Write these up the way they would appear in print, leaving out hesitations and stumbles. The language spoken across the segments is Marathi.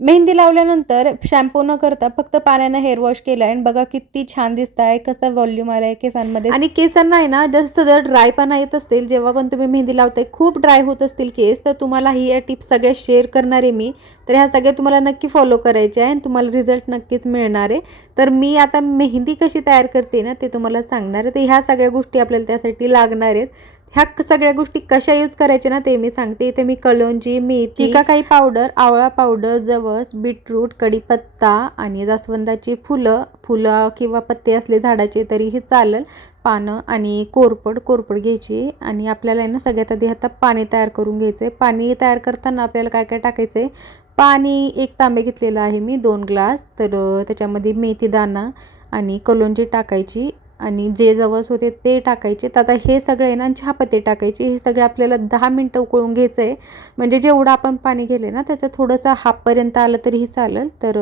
मेहंदी लावल्यानंतर शॅम्पू न करता फक्त पाण्यानं हेअर वॉश केलं आहे आणि बघा किती छान दिसत आहे, कसं व्हॉल्यूम आलं आहे केसांमध्ये. आणि केसांना आहे ना जास्त जर ड्रायपणा येत असेल, जेव्हा पण तुम्ही मेहंदी लावताय खूप ड्राय होत असतील केस, तर तुम्हाला ही या टिप्स सगळ्या शेअर करणार आहे मी. तर ह्या सगळ्या तुम्हाला नक्की फॉलो करायच्या आहे आणि तुम्हाला रिझल्ट नक्कीच मिळणार आहे. तर मी आता मेहंदी कशी तयार करते ना ते तुम्हाला सांगणार आहे. तर ह्या सगळ्या गोष्टी आपल्याला त्यासाठी लागणार आहेत. ह्या सगळ्या गोष्टी कशा यूज करायच्या ना ते मी सांगते. इथे मी कलोंजी, मेथी, शिकाकाई पावडर, आवळा पावडर, जवस, बीटरूट, कढीपत्ता आणि जास्वंदाची फुलं किंवा पत्ते असले झाडाचे तरीही चालेल, पानं आणि कोरपड घ्यायची. आणि आपल्याला आहे ना सगळ्यात आधी आता पाणी तयार करून घ्यायचं आहे. पाणी तयार करताना आपल्याला काय काय टाकायचं आहे. पाणी 1 तांबे घेतलेलं आहे मी, 2 ग्लास. तर त्याच्यामध्ये मेथी दाणा आणि कलोंजी टाकायची आणि जे जवस होते ते टाकायचे. तर आता हे सगळे ना चहापत्ती टाकायचे. हे सगळं आपल्याला 10 मिनटं उकळून घ्यायचं आहे. म्हणजे जेवढं आपण पाणी गेले ना त्याचं थोडंसं हाफपर्यंत आलं तरीही चालेल. तर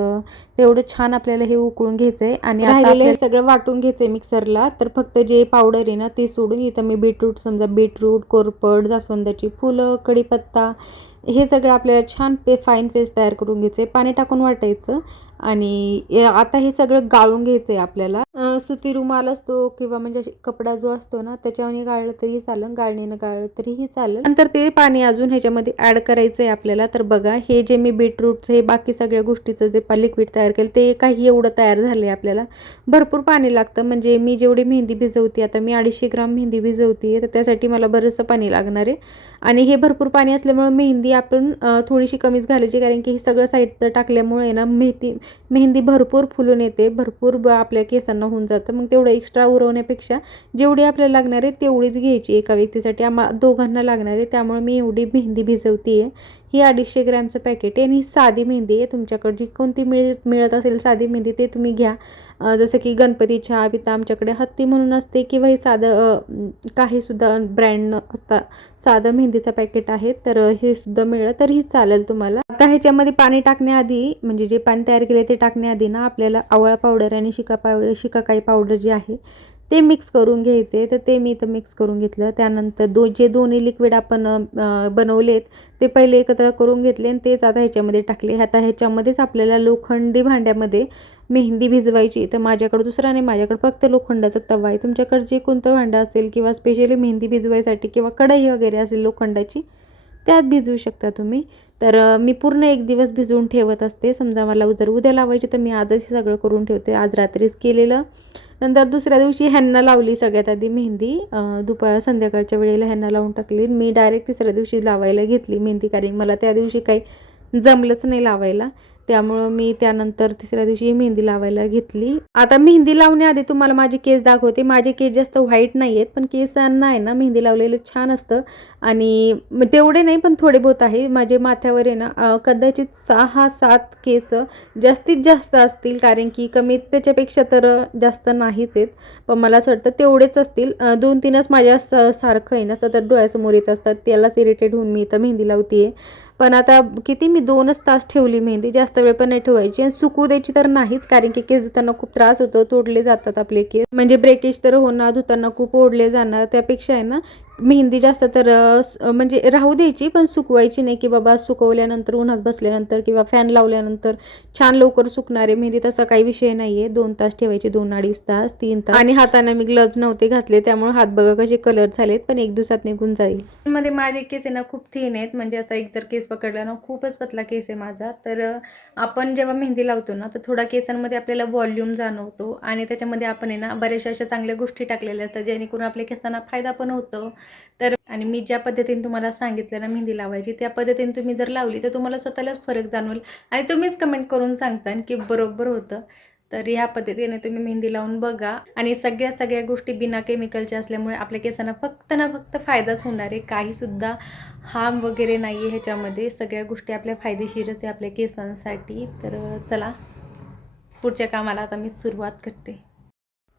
तेवढं छान आपल्याला हे उकळून घ्यायचं आहे. आणि राहिलेलं हे सगळं वाटून घ्यायचं आहे मिक्सरला. तर फक्त जे पावडर आहे ना ते सोडून इथं मी समजा बीटरूट, कोरपड, जास्वंदाची फुलं, कढीपत्ता हे सगळं आपल्याला छान फाईन पेस्ट तयार करून घ्यायचं आहे. पाणी टाकून वाटायचं आणि आता हे सगळं गाळून घ्यायचं आहे आपल्याला. सुती रुमाल असतो किंवा म्हणजे कपडा जो असतो ना त्याच्याने गाळलं तरी चालेल, गाळणीनं गाळलं तरीही चालेल. नंतर ते पाणी अजून ह्याच्यामध्ये ॲड करायचं आहे आपल्याला. तर बघा हे जे मी बीटरूटचं हे बाकी सगळ्या गोष्टीचं जे लिक्विड तयार केलं ते काही एवढं तयार झालं आहे आपल्याला. भरपूर पाणी लागतं. म्हणजे मी जेवढी मेहंदी भिजवते, आता मी 250 ग्राम मेहंदी भिजवते, तर त्यासाठी मला बरंचसं पाणी लागणार आहे. आणि हे भरपूर पाणी असल्यामुळे मेहंदी आपण थोडीशी कमीच घालायची, कारण की हे सगळं साहित्य टाकल्यामुळे ना मेहंदी भरपूर फुलून येते, भरपूर आपल्या केसांना होऊन जातं. मग तेवढं एक्स्ट्रा उरवण्यापेक्षा जेवढी आपल्याला लागणार आहे तेवढीच घ्यायची एका व्यक्तीसाठी. दोघांना लागणार आहे, त्यामुळे मी एवढी मेहंदी भिजवते आहे. ही 250 ग्रॅमचं पॅकेट आहे आणि ही साधी मेहंदी आहे. तुमच्याकडे जी कोणती मिळत असेल साधी मेहंदी ते तुम्ही घ्या. जसं की गणपतीच्या बिता आमच्याकडे हत्ती म्हणून असते किंवा हे साधं काहीसुद्धा ब्रँड असतात, साधं मेहंदीचं पॅकेट आहे. तर हे सुद्धा मिळलं तरीही चालेल तुम्हाला. आता ह्याच्यामध्ये पाणी टाकण्याआधी, म्हणजे जे पाणी तयार केले ते टाकण्याआधी ना आपल्याला आवळा पावडर आणि शिकाकाई पावडर जे आहे ते मिक्स करून घ्यायचे. तर ते मी इथं मिक्स करून घेतलं. त्यानंतर जे दोन्ही लिक्विड आपण बनवलेत ते पहिले एकत्र करून घेतले आणि तेच आता ह्याच्यामध्ये टाकले. आता ह्याच्यामध्येच आपल्याला लोखंडी भांड्यामध्ये मेहंदी भिजवायची. तर माझ्याकडे दुसरा नाही, माझ्याकडे फक्त लोखंडाचा तवा आहे. तुमच्याकडे जे कोणतं भांडं असेल किंवा स्पेशली मेहंदी भिजवायसाठी किंवा कढई वगैरे असेल लोखंडाची, त्यात भिजवू शकता तुम्ही. तर मी पूर्ण 1 दिवस भिजवून ठेवत असते. समजा मला जर उद्या लावायची तर मी आजच हे सगळं करून ठेवते. आज रात्रीच केलेलं. नंतर दुसऱ्या दिवशी ह्यांना लावली सगळ्यात आधी मेहंदी. संध्याकाळच्या वेळेला ह्यांना लावून टाकली. मी डायरेक्ट तिसऱ्या दिवशी लावायला घेतली मेहंदी, कारण मला त्या दिवशी काही जमलंच नाही लावायला. त्यामुळं मी त्यानंतर तिसऱ्या दिवशी मेहंदी लावायला घेतली. आता मेहंदी लावण्याआधी तुम्हाला माझे केस दाखवते. माझे केस जास्त व्हाईट नाही आहेत, पण केसांना आहे ना मेहंदी लावलेलं छान असतं. आणि तेवढे नाही पण थोडे बहुत आहे. माझे माथ्यावर आहे ना कदाचित 6-7 केस जास्तीत जास्त असतील, कारण की कमी त्याच्यापेक्षा तर जास्त नाहीच आहेत. पण मला असं वाटतं तेवढेच असतील. 2-3च माझ्या सारखं आहे ना सतत डोळ्यासमोर येत असतात, त्यालाच इरिटेट होऊन मी इथं मेहंदी लावते. पण आता किती मी 2च तास ठेवली मेहंदी, जास्त वेळ पण नाही ठेवायची. आणि सुकू द्यायची तर नाहीच, कारण की केस धुताना खूप त्रास होतो, तोडले जातात आपले केस. म्हणजे ब्रेकेज तर होणार, धुताना खूप ओढले जाणार. त्यापेक्षा आहे ना मेहंदी जास्त तर म्हणजे राहू द्यायची, पण सुकवायची नाही, की बाबा सुकवल्यानंतर उन्हात बसल्यानंतर किंवा फॅन लावल्यानंतर छान लवकर सुकणारे मेहंदी, तसा काही विषय नाही आहे. 2 तास ठेवायची, 2-2.5 तास, 3 तास. आणि हाताने मी ग्लव्ज नव्हते घातले, त्यामुळे हात बघा कसे कलर झालेत, पण 1 दिवसात निघून जाईल. मध्ये माझे केस आहे ना खूप थिन आहेत, म्हणजे असा एक जर केस पकडला ना खूपच पतला केस आहे माझा. तर आपण जेव्हा मेहंदी लावतो ना तर थोडा केसांमध्ये आपल्याला व्हॉल्यूम जाणवतो आणि त्याच्यामध्ये आपण आहे ना बऱ्याचशा अशा चांगल्या गोष्टी टाकलेल्या असतात, जेणेकरून आपल्या केसांना फायदा पण होतो. तर आणि मी ज्या पद्धतीने तुम्हाला सांगितलं ना मेहंदी लावायची, त्या पद्धतीने तुम्ही जर लावली तर तुम्हाला स्वतःलाच फरक जाणवेल आणि तुम्हीच कमेंट करून सांगता की बरोबर होतं. तर ह्या पद्धतीने तुम्ही मेहंदी लावून बघा. आणि सगळ्या गोष्टी बिना केमिकलच्या असल्यामुळे आपल्या केसांना फक्त ना फक्त फायदाच होणार आहे, काहीसुद्धा हार्म वगैरे नाही आहे ह्याच्यामध्ये. सगळ्या गोष्टी आपल्या फायदेशीरच आहे आपल्या केसांसाठी. तर चला पुढच्या कामाला आता मी सुरुवात करते.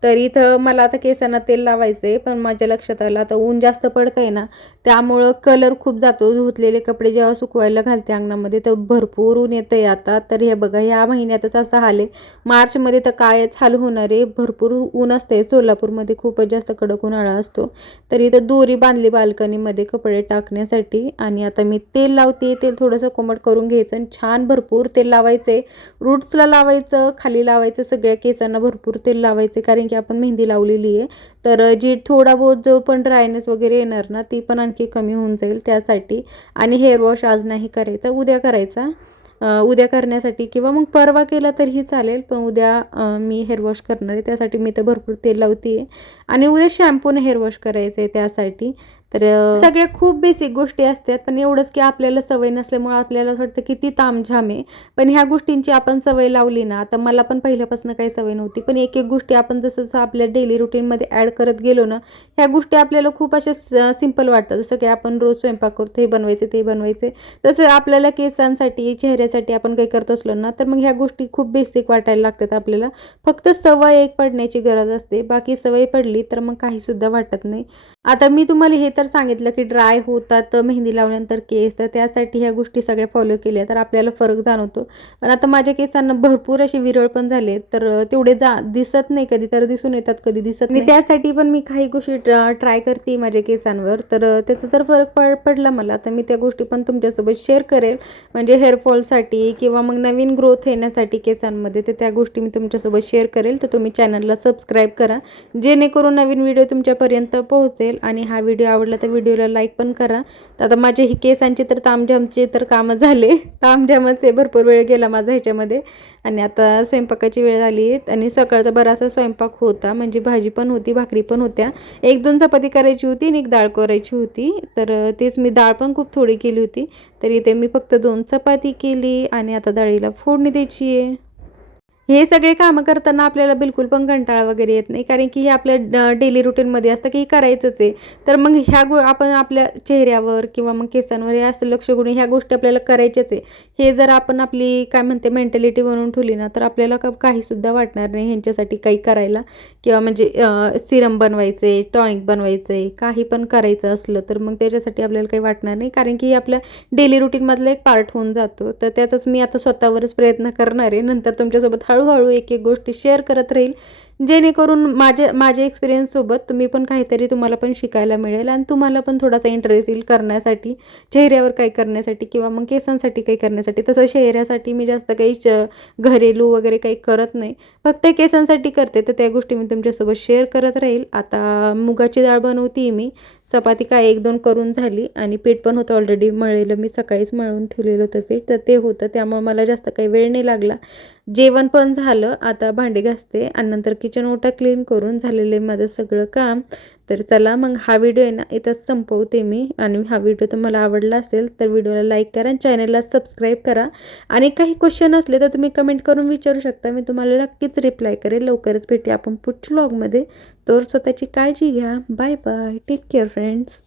तर इथं मला आता केसांना तेल लावायचं आहे, पण माझ्या लक्षात आलं आता ऊन जास्त पडतं आहे ना, त्यामुळं कलर खूप जातो. धुतलेले कपडे जेव्हा सुकवायला घालते अंगणामध्ये तर भरपूर ऊन येतं आहे आता. तर हे बघा ह्या महिन्यातच असा हाल आहे. मार्चमध्ये तर कायच हाल होणार आहे. भरपूर ऊन असते. सोलापूरमध्ये खूपच जास्त कडक उन्हाळा असतो. तर इथं दोरी बांधली बाल्कनीमध्ये कपडे टाकण्यासाठी आणि आता मी तेल लावते. तेल थोडंसं कोमट करून घ्यायचं आणि छान भरपूर तेल लावायचं आहे. रूट्सला लावायचं, खाली लावायचं, सगळ्या केसांना भरपूर तेल लावायचे कारण की आपण मेहंदी लावलेली आहे. तर जी थोडा बहुत जो पण ड्रायनेस वगैरे येणार ना ती पण आणखी कमी होऊन जाईल त्यासाठी. आणि हेअर वॉश आज नाही करायचा, उद्या करायचा. उद्या करण्यासाठी किंवा मग परवा केला तरीही चालेल, पण उद्या मी हेअर वॉश करणार आहे त्यासाठी मी तर भरपूर तेल लावते आहे. आणि उद्या शॅम्पूने हेअर वॉश करायचं आहे त्यासाठी. तर सगळ्या खूप बेसिक गोष्टी असतात, पण एवढंच की आपल्याला सवय नसल्यामुळे आपल्याला असं वाटतं किती तामझाम आहे. पण ह्या गोष्टींची आपण सवय लावली ना, आता मला पण पहिल्यापासून काही सवय नव्हती, पण एक एक गोष्टी आपण जसं जसं आपल्या डेली रुटीनमध्ये ॲड करत गेलो ना, ह्या गोष्टी आपल्याला खूप अशा सिंपल वाटतात. जसं की आपण रोज स्वयंपाक करतो, हे बनवायचे ते बनवायचे, तसं आपल्याला केसांसाठी चेहऱ्यासाठी आपण काही करत असलो ना, तर मग ह्या गोष्टी खूप बेसिक वाटायला लागतात आपल्याला. फक्त सवय एक पडण्याची गरज असते, बाकी सवय पडली तर मग काहीसुद्धा वाटत नाही. आता मी तुम्हाला हे तर सांगितलं की ड्राय होतात मेहंदी लावल्यानंतर केस, तर त्यासाठी ह्या गोष्टी सगळ्या फॉलो केल्या तर आपल्याला फरक जाणवतो. पण आता माझ्या केसांना भरपूर अशी विरळ पण झाले, तर तेवढे दिसत नाही, कधी तर दिसून येतात, कधी दिसत नाही. त्यासाठी पण मी काही गोष्टी ट्राय करते माझ्या केसांवर, तर त्याचा जर फरक पडला मला तर मी त्या गोष्टी पण तुमच्यासोबत शेअर करेल. म्हणजे हेअरफॉलसाठी किंवा मग नवीन ग्रोथ येण्यासाठी केसांमध्ये, तर त्या गोष्टी मी तुमच्यासोबत शेअर करेल. तर तुम्ही चॅनलला सबस्क्राईब करा जेणेकरून नवीन व्हिडिओ तुमच्यापर्यंत पोहोचेल. आणि हा व्हिडिओ आवडला तर व्हिडिओला लाईक पण करा. तर आता माझे ही केसांचे तर तामझामचे तर कामं झाले, तामझामच आहे, भरपूर वेळ गेला माझा ह्याच्यामध्ये. आणि आता स्वयंपाकाची वेळ झाली आणि सकाळचा बराचसा स्वयंपाक होता, म्हणजे भाजी पण होती, भाकरी पण होत्या, 1-2 चपाती करायची होती आणि 1 डाळ करायची होती. तर तेच मी डाळ पण खूप थोडी केली होती, तर इथे मी फक्त 2 चपाती केली आणि आता डाळीला फोडणी द्यायची आहे. हे सगळे कामं करताना आपल्याला बिलकुल पण कंटाळा वगैरे येत नाही, कारण की हे आपल्या डेली रुटीनमध्ये असतं की हे करायचंच आहे. तर मग आपण आपल्या चेहऱ्यावर किंवा मग केसांवर हे असं लक्ष करून ह्या गोष्टी आपल्याला करायच्याच आहे. हे जर आपण आपली काय म्हणते मेंटॅलिटी बनवून ठेवली ना, तर आपल्याला काहीसुद्धा वाटणार नाही ह्यांच्यासाठी काही करायला. किंवा म्हणजे सिरम बनवायचं आहे, टॉनिक बनवायचं आहे, काही पण करायचं असलं तर मग त्याच्यासाठी आपल्याला काही वाटणार नाही, कारण की हे आपल्या डेली रुटीनमधलं एक पार्ट होऊन जातो. तर त्याचाच मी आता स्वतःवरच प्रयत्न करणार आहे. नंतर तुमच्यासोबत हळूहळू एक एक गोष्टी शेअर करत राहील, जेणेकरून माझ्या एक्सपिरियन्ससोबत तुम्ही पण काहीतरी तुम्हाला पण शिकायला मिळेल आणि तुम्हाला पण थोडासा इंटरेस्ट येईल करण्यासाठी, चेहऱ्यावर काही करण्यासाठी किंवा मग केसांसाठी काही करण्यासाठी. तसं चेहऱ्यासाठी मी जास्त काही घरेलू वगैरे काही करत नाही, फक्त केसांसाठी करते. तर त्या गोष्टी मी तुमच्यासोबत शेअर करत राहील. आता मुगाची डाळ बनवते मी, चपाती काय 1-2 करून झाली आणि पीठ पण होतं ऑलरेडी मळलेलं, मी सकाळीच मळून ठेवलेलं होतं पीठ, तर ते होतं, त्यामुळे मला जास्त काही वेळ नाही लागला. जेवण पण झालं, आता भांडी घासते आणि नंतर किचन ओटा क्लीन करून झालेलं आहे माझं सगळं काम. तर चला मग हा व्हिडिओ आहे ना इथंच संपवते मी. आणि हा व्हिडिओ तुम्हाला आवडला असेल तर व्हिडिओला लाईक करा आणि चॅनलला सबस्क्राईब करा. आणि काही क्वेश्चन असले तर तुम्ही कमेंट करून विचारू शकता, मी तुम्हाला नक्कीच रिप्लाय करेल. लवकरच भेटूया आपण पुढच्या व्लॉगमध्ये. तर स्वतःची काळजी घ्या. Bye bye, take care friends.